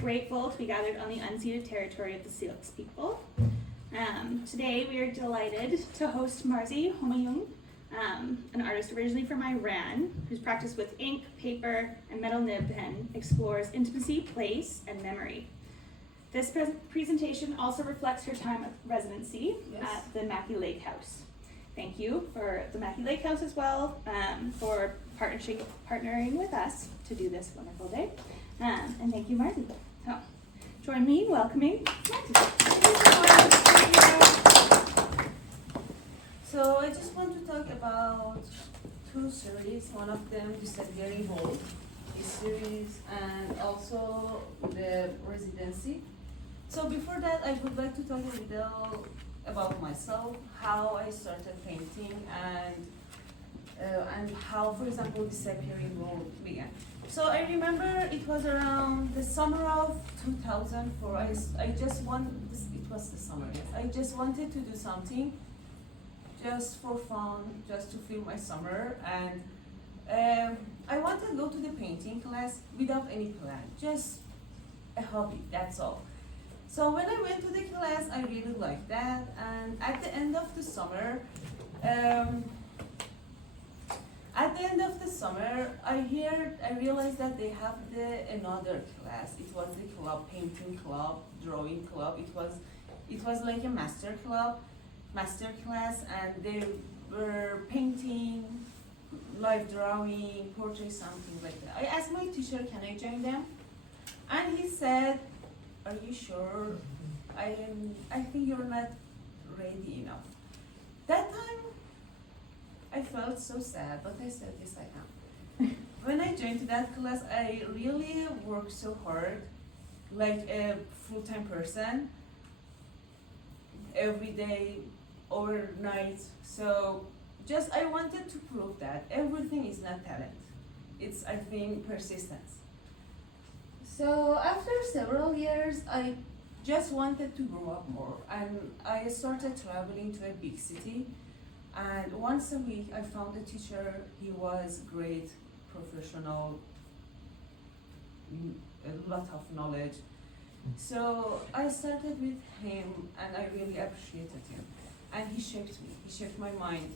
grateful to be gathered on the unceded territory of the Sioux people. Today we are delighted to host Marzieh Homayoun, an artist originally from Iran, whose practice with ink, paper, and metal nib pen explores intimacy, place, and memory. This presentation also reflects her time of residency at the Mackie Lake House. Thank you for the Mackie Lake House as well for partnering with us to do this wonderful day. And thank you, Marzieh. So, join me in welcoming Marzieh. So I just want to talk about two series. One of them is a very bold series, and also the residency. So before that, I would like to talk a little about myself, how I started painting, and how, for example, Disappearing World began. So I remember it was around the summer of 2004. I just it was the summer, yes. I just wanted to do something just for fun, just to fill my summer, and I wanted to go to the painting class without any plan, just a hobby, that's all. So when I went to the class, I really liked that, and at the end of the summer, I realized that they have another class. It was the club, painting club, drawing club. It was like a master class, and they were painting, live drawing, portrait, something like that. I asked my teacher, can I join them? And he said, are you sure? I think you're not ready enough. That time, I felt so sad, but I said, yes, I am. When I joined that class, I really worked so hard, like a full-time person, every day, overnight. So just I wanted to prove that everything is not talent. It's, I think, persistence. So after several years, I just wanted to grow up more, and I started traveling to a big city. And once a week, I found a teacher. He was great, professional, a lot of knowledge. So I started with him, and I really appreciated him. And he shaped me. He shaped my mind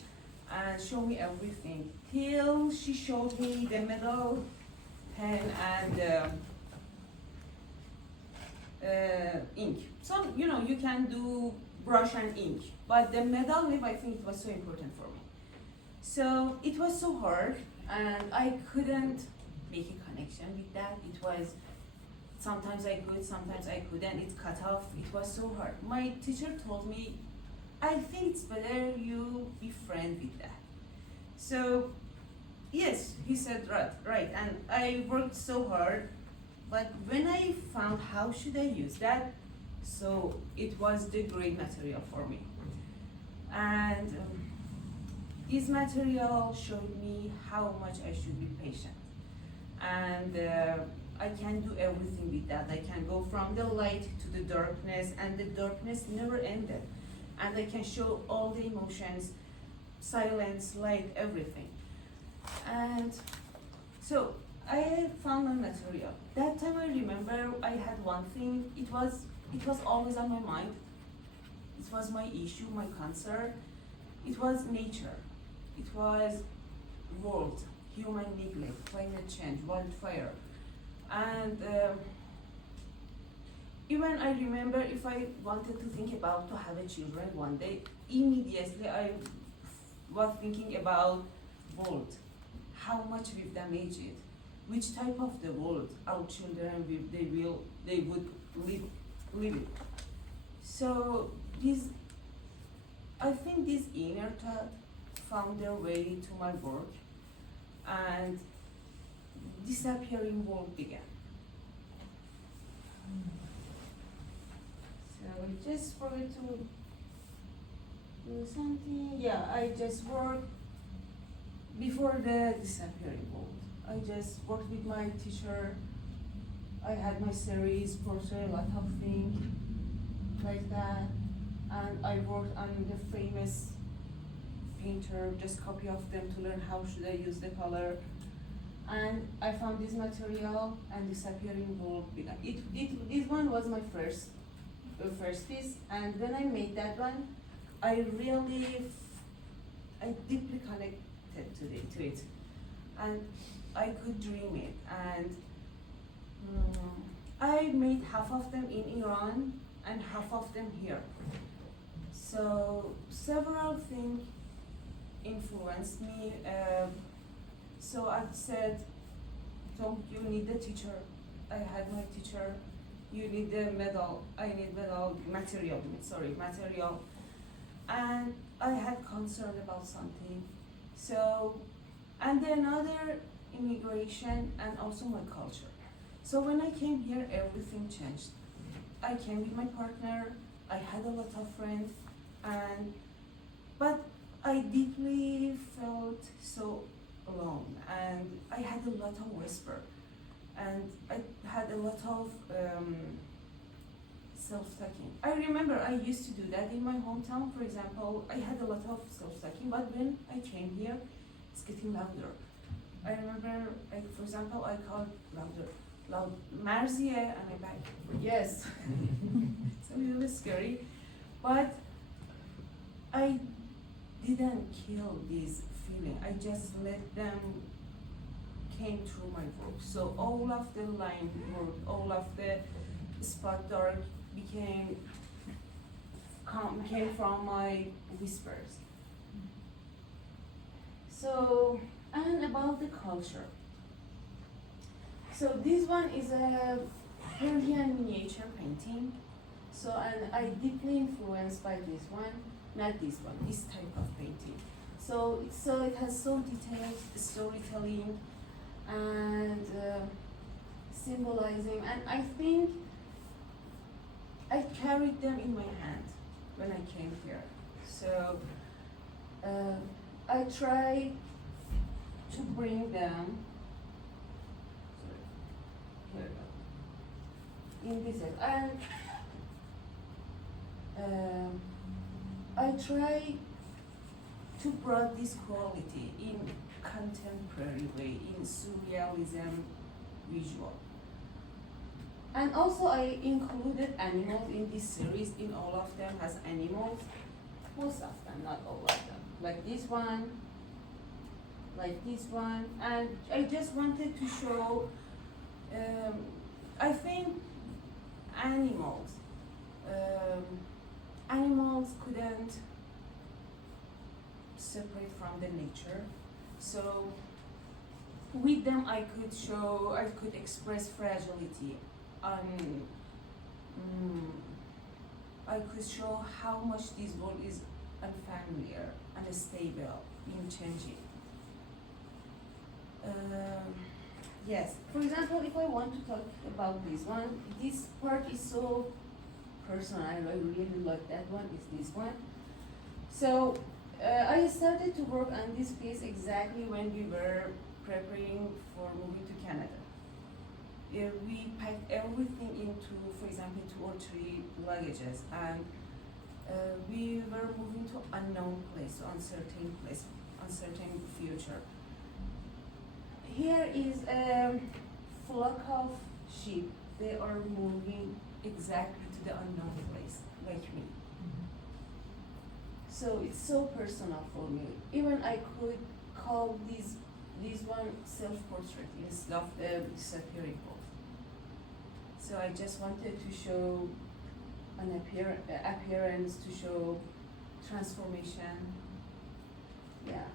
and showed me everything. Till she showed me the metal pen and ink. So, you can do brush and ink, but the metal nib, I think it was so important for me. So it was so hard, and I couldn't make a connection with that. It was, sometimes I could, sometimes I couldn't. It cut off. It was so hard. My teacher told me, I think it's better you be friend with that. So yes, he said right, and I worked so hard. But when I found how should I use that, so it was the great material for me. And this material showed me how much I should be patient. And I can do everything with that. I can go from the light to the darkness, and the darkness never ended. And I can show all the emotions, silence, light, everything. And so I found my material. That time I remember I had one thing. It was always on my mind. It was my issue, my concern. It was nature. It was world, human neglect, climate change, wildfire. And even I remember if I wanted to think about to have a children one day, immediately I was thinking about world, how much we've damaged it, which type of the world our children they would live it. So I think this inner thought found their way to my work, and Disappearing World began. So I just forgot to do something. Yeah, I just worked before the Disappearing World. I just worked with my teacher. I had my series, portrait, a lot of things like that. And I worked on the famous painter, just copy of them to learn how should I use the color. and I found this material and disappearing wolf began. This one was my first piece, and when I made that one, I deeply connected to it, and I could dream it. And I made half of them in Iran and half of them here. So several things influenced me. So I said, so you need a teacher. I had my teacher. You need a medal. I need material. And I had concern about something. So, and then other immigration and also my culture. So when I came here, everything changed. I came with my partner. I had a lot of friends, but I deeply felt so alone, and I had a lot of whisper, and I had a lot of self-talking. I remember I used to do that in my hometown. For example, I had a lot of self-talking, but when I came here, it's getting louder. I remember, for example, I called loud Marzieh, and I'm back. Yes, it's a little scary, but I didn't kill this feeling. I just let them came through my work. So all of the line work, all of the spot dark came from my whispers. So, and about the culture. So this one is a Persian miniature painting. So, and I deeply influenced by this one, not this one, this type of painting. So it has so detailed storytelling and symbolizing, and I think I carried them in my hand when I came here. So I try to bring them in this, and I try to bring this quality in contemporary way, in surrealism visual. And also I included animals in this series. In all of them has animals, most of them, not all of them. Like this one, and I just wanted to show, I think animals couldn't separate from the nature. So with them I could express fragility. I could show how much this world is unfamiliar, unstable, in changing. Yes, for example, if I want to talk about this one, this part is so personal. I really like that one, is this one. So I started to work on this piece exactly when we were preparing for moving to Canada. We packed everything into, for example, 2 or 3 luggages, and we were moving to unknown place, uncertain future. Here is a flock of sheep. They are moving exactly to the unknown place, like me. So it's so personal for me. Even I could call this one self-portrait instead of the disappearing wolf. So I just wanted to show an appearance, to show transformation. Yeah.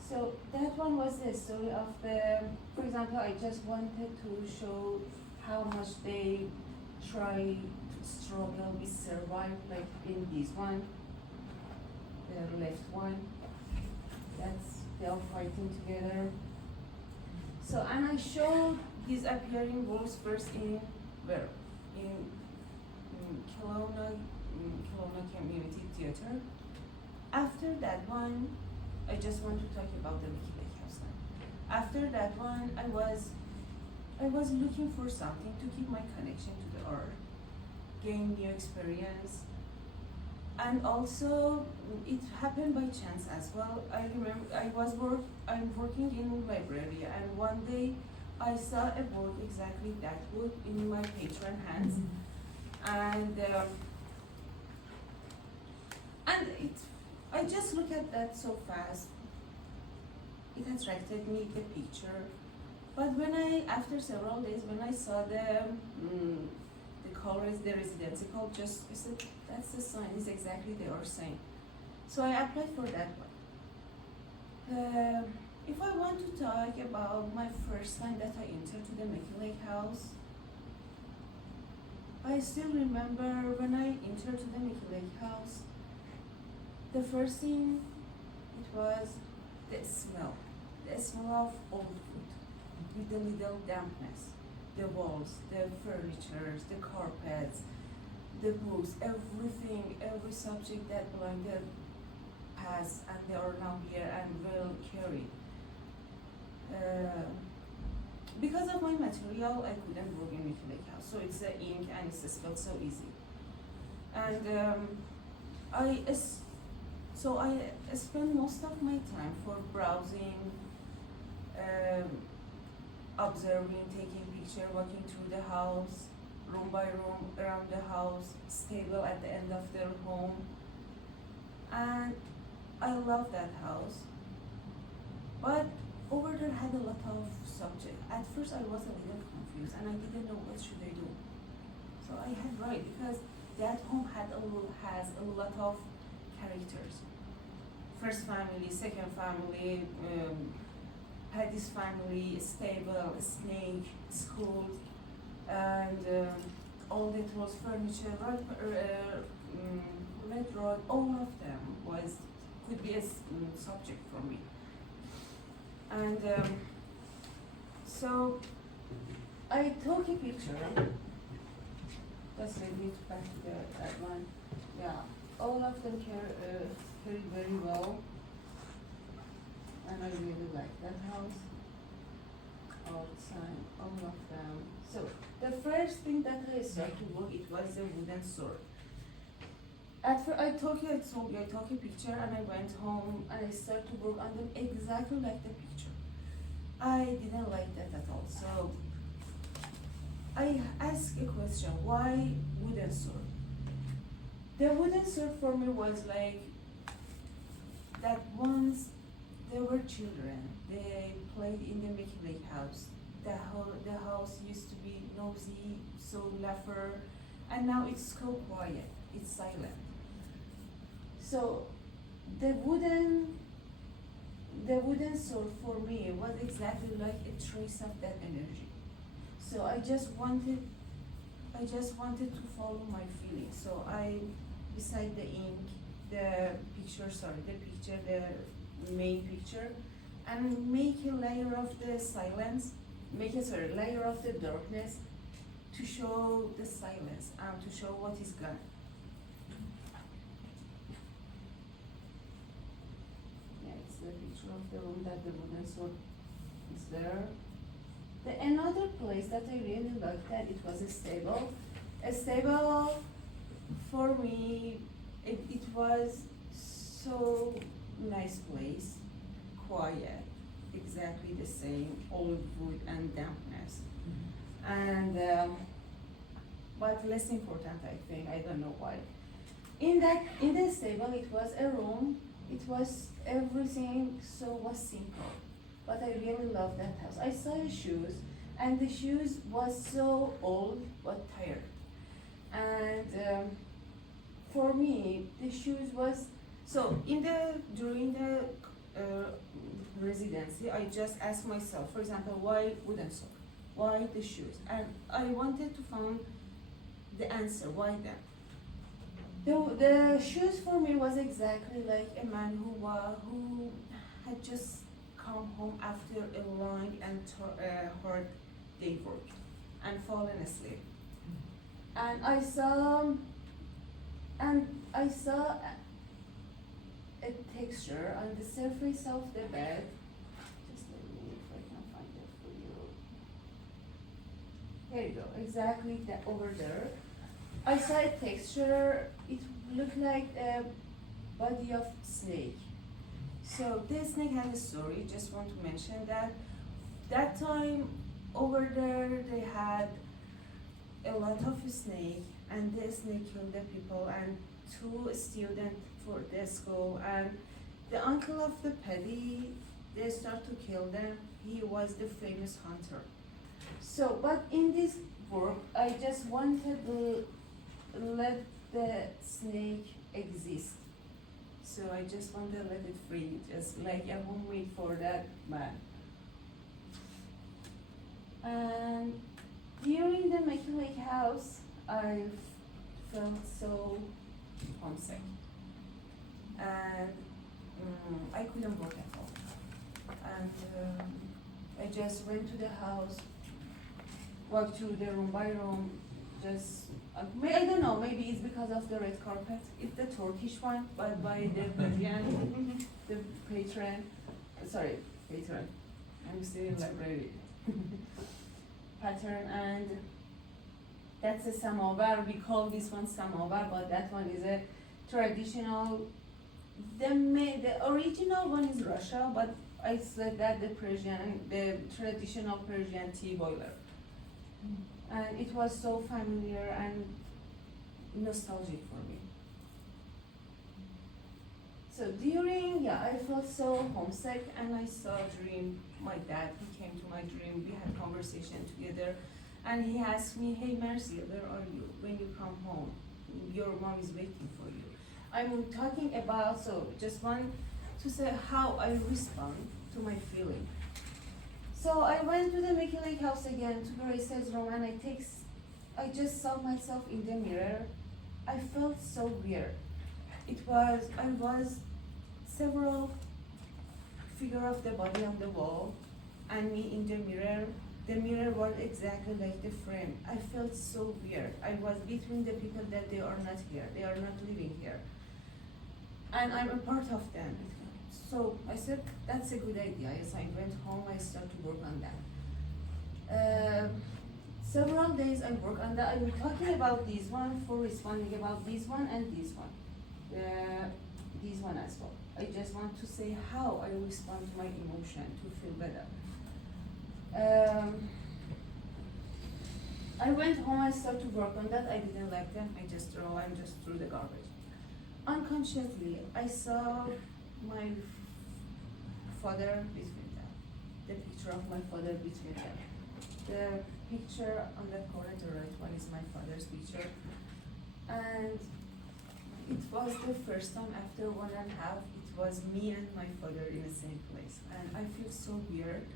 So that one was the story of the, for example, I just wanted to show how much they try to struggle with survive, like in this one, the left one, they are fighting together. So, and I showed these appearing wolves first in Kelowna Community Theatre. After that one, I just want to talk about the Mackie Lake House now. After that one, I was looking for something to keep my connection to the art, gain new experience, and also it happened by chance as well. I remember I'm working in library, and one day I saw a book exactly that book in my patron hands, and I just look at that so fast. It attracted me, the picture. But after several days, when I saw the colors, the residency code, I said, that's the sign, it's exactly they are saying. So I applied for that one. If I want to talk about my first time that I entered to the Mackie Lake House, I still remember when I entered to the Mackie Lake House, the first thing, it was the smell of old food, with the little dampness, the walls, the furniture, the carpets, the books, everything, every subject that belonged to the past, and they are now here and will carry. Because of my material, I couldn't work in Mackie Lake House, so it's the ink and it's spelled so easy. And I spend most of my time for browsing, observing, taking picture, walking through the house, room by room, around the house, stable at the end of their home. And I love that house. But over there had a lot of subject. At first I was a little confused and I didn't know what should I do. So I had right, because that home has a lot of characters. First family, second family, Paddy's family, stable, snake, school, and all that was furniture, red rod, all of them could be a subject for me. And so I took a picture. Let's leave it back to that one. Yeah, all of them carried very well. And I really like that house. Outside, all of them. So the first thing that I started to work, it was a wooden sword. At first, I took a picture and I went home and I started to work on them exactly like the picture. I didn't like that at all. So I asked a question, why wooden sword? The wooden sword for me was like that once there were children, they played in the Mackie Lake House. The house used to be noisy, so laughter, and now it's so quiet, it's silent. So the wooden sword for me was exactly like a trace of that energy. So I just wanted to follow my feelings. So beside the ink, the main picture, and make a layer of the silence, layer of the darkness to show the silence and to show what is gone. Yeah, it's the picture of the room that the wooden sword is there. Another place that I really liked, that it was a stable. A stable for me, it was so nice place, quiet, exactly the same, old wood and dampness. And but less important, I think, I don't know why. In the stable, it was a room. It was everything was simple, but I really loved that house. I saw the shoes, and the shoes was so old but tired. And for me, the shoes was so during the residency. I just asked myself, for example, why wooden sword? Why the shoes? And I wanted to find the answer. Why them? The shoes for me was exactly like a man who had just come home after a long and hard day work and fallen asleep. And I saw a texture on the surface of the bed. Just let me, if I can find it for you. Here you go, exactly that over there. I saw a texture, it looked like a body of snake. So this snake has a story, just want to mention that. That time over there they had a lot of snake and the snake killed the people and 2 students for the school and the uncle of the paddy, they start to kill them. He was the famous hunter. So, but in this work, I just wanted to let the snake exist. So I just want to let it free, just like I won't wait for that man. And during the Mackie Lake House, I felt so homesick. And I couldn't work at all. And I just went to the house, walked through the room by room, just, I don't know, maybe it's because of the red carpet. It's the Turkish one, but by the Persian, the patron, I'm still in library. Pattern, and that's a samovar, we call this one samovar, but that one is a traditional, the original one is Russia, but I said that the traditional Persian tea boiler. And it was so familiar and nostalgic for me. So I felt so homesick and I saw a dream. My dad, he came to my dream, we had conversation together and he asked me, hey Marzieh, where are you? When you come home, your mom is waiting for you. I'm talking about, so just want to say how I respond to my feeling. So I went to the Mackie Lake House again, to Grace's room, and I just saw myself in the mirror. I felt so weird. I was several figure of the body on the wall, and me in the mirror. The mirror was exactly like the frame. I felt so weird. I was between the people that they are not here, they are not living here. And I'm a part of them. So I said, that's a good idea. Yes, I went home, I started to work on that. Several days I worked on that. I was talking about this one for responding about this one and this one. This one as well. I just want to say how I respond to my emotion to feel better. I went home, I started to work on that. I didn't like them. I just threw the garbage. Unconsciously, I saw my father between them. The picture of my father between them. The picture on the corner, the right one, is my father's picture. And it was the first time after 1.5, it was me and my father in the same place. And I feel so weird.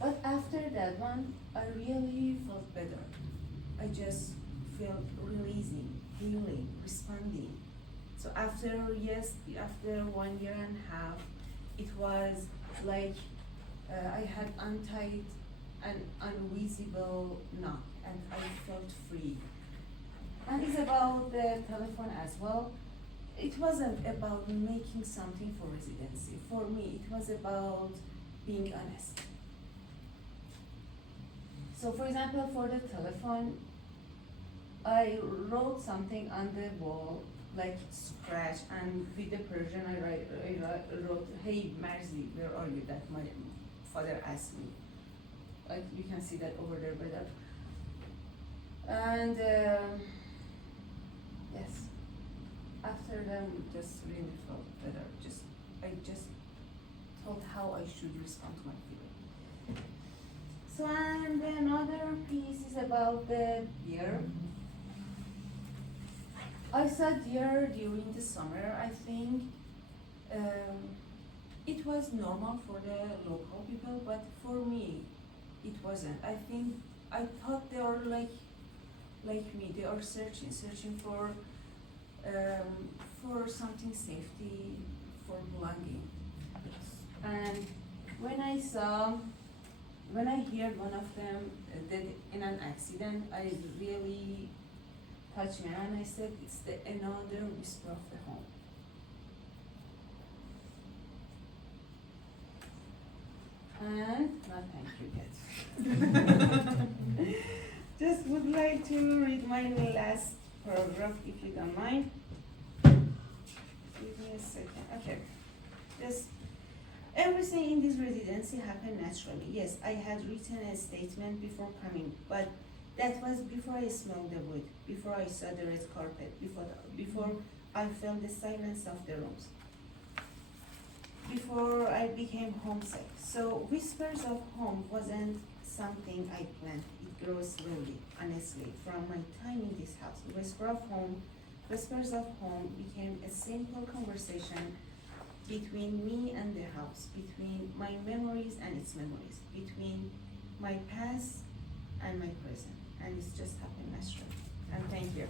But after that one, I really felt better. I just felt releasing, healing, responding. So after 1.5 years, it was like I had untied an invisible knot and I felt free. And it's about the telephone as well. It wasn't about making something for residency. For me, it was about being honest. So for example, for the telephone, I wrote something on the wall, like scratch, and with the Persian I wrote, hey Marzieh, where are you? That my father asked me. Like you can see that over there by that. And yes, after that it just really felt better. I just thought how I should respond to my feeling. So and another piece is about the deer. I saw deer during the summer. I think it was normal for the local people, but for me, it wasn't. I thought they are like me. They are searching for something safety, for belonging. And when I heard one of them dead in an accident, I really touched me and I said, it's another whisper of the home. And not thank you yet. just would like to read my last paragraph, if you don't mind. Give me a second. Okay. Just everything in this residency happened naturally. Yes, I had written a statement before coming, but that was before I smelled the wood, before I saw the red carpet, before I felt the silence of the rooms, before I became homesick. So whispers of home wasn't something I planned. It grows slowly, honestly, from my time in this house. Whispers of home became a simple conversation between me and the house, between my memories and its memories, between my past and my present. And it's just happened naturally. And thank you.